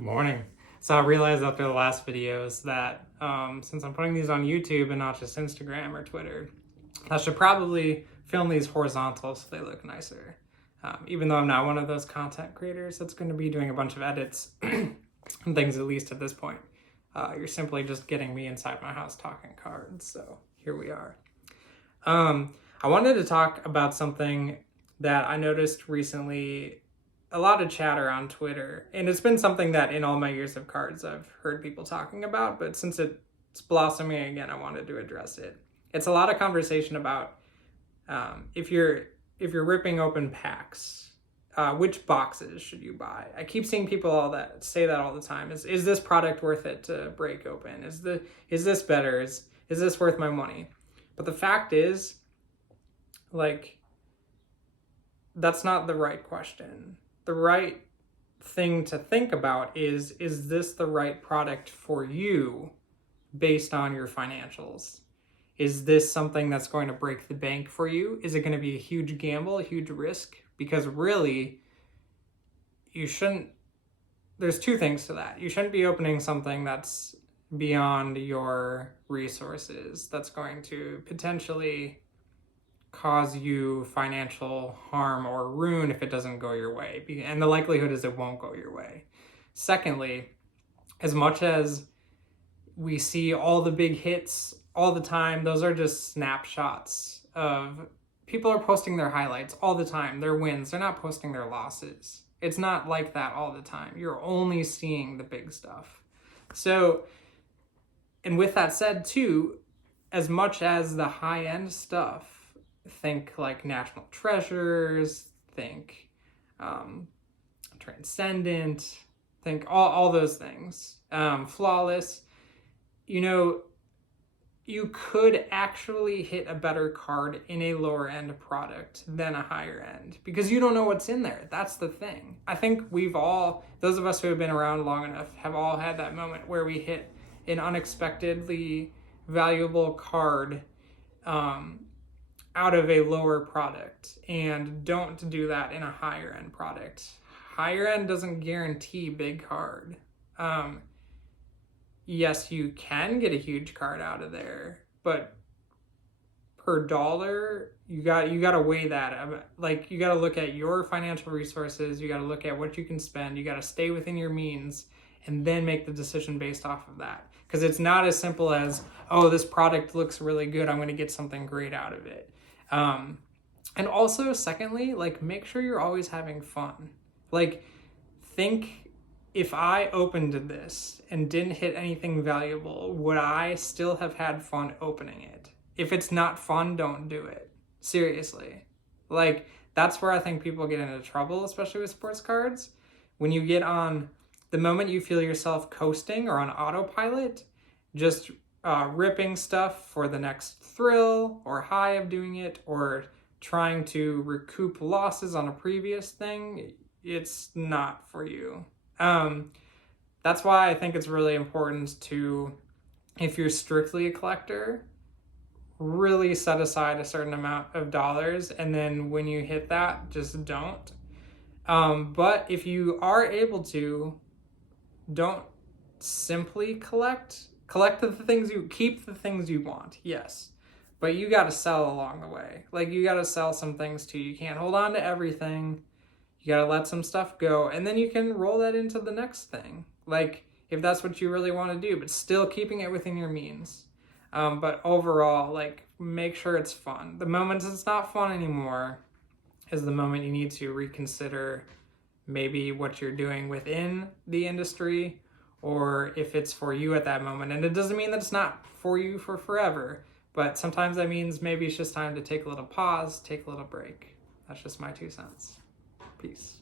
Good morning. So I realized after the last videos that since I'm putting these on YouTube and not just Instagram or Twitter, I should probably film these horizontal so they look nicer. Even though I'm not one of those content creators that's going to be doing a bunch of edits and things, at least at this point. You're simply just getting me inside my house talking cards, so here we are. I wanted to talk about something that I noticed recently, a lot of chatter on Twitter, and it's been something that in all my years of cards I've heard people talking about, but since it's blossoming again, I wanted to address it. It's a lot of conversation about if you're ripping open packs, which boxes should you buy? I keep seeing people say that all the time. Is this product worth it to break open? Is this better? Is this worth my money? But the fact is, like, that's not the right question. The right thing to think about is this the right product for you based on your financials? Is this something that's going to break the bank for you? Is it going to be a huge gamble, a huge risk? Because really, you shouldn't, there's two things to that. You shouldn't be opening something that's beyond your resources, that's going to potentially cause you financial harm or ruin if it doesn't go your way. And the likelihood is it won't go your way. Secondly, as much as we see all the big hits all the time, those are just snapshots of people are posting their highlights all the time, their wins. They're not posting their losses. It's not like that all the time. You're only seeing the big stuff. So, and with that said too, as much as the high-end stuff, think like National Treasures, think Transcendent, think all those things, Flawless, you could actually hit a better card in a lower end product than a higher end because you don't know what's in there. That's the thing. I think those of us who have been around long enough have all had that moment where we hit an unexpectedly valuable card out of a lower product, and don't do that in a higher end product. Higher end doesn't guarantee big card. Yes, you can get a huge card out of there, but per dollar, you got to weigh that. Like, you got to look at your financial resources, you got to look at what you can spend, you got to stay within your means, and then make the decision based off of that. Because it's not as simple as, oh, this product looks really good, I'm going to get something great out of it. And also, secondly, like, make sure you're always having fun. Like, think, if I opened this and didn't hit anything valuable, would I still have had fun opening it? If it's not fun, don't do it. Seriously. Like, that's where I think people get into trouble, especially with sports cards. When you get on, the moment you feel yourself coasting or on autopilot, just ripping stuff for the next thrill or high of doing it, or trying to recoup losses on a previous thing, it's not for you. That's why I think it's really important to, if you're strictly a collector, really set aside a certain amount of dollars, and then when you hit that, just don't. But if you are able to, don't simply collect the things keep the things you want, yes, but you got to sell along the way. Like, you got to sell some things too. You can't hold on to everything. You got to let some stuff go, and then you can roll that into the next thing, like, if that's what you really want to do, but still keeping it within your means. But overall, like, make sure it's fun. The moment it's not fun anymore is the moment you need to reconsider maybe what you're doing within the industry, or if it's for you at that moment. And it doesn't mean that it's not for you for forever, but sometimes that means maybe it's just time to take a little pause, take a little break. That's just my 2 cents. Peace.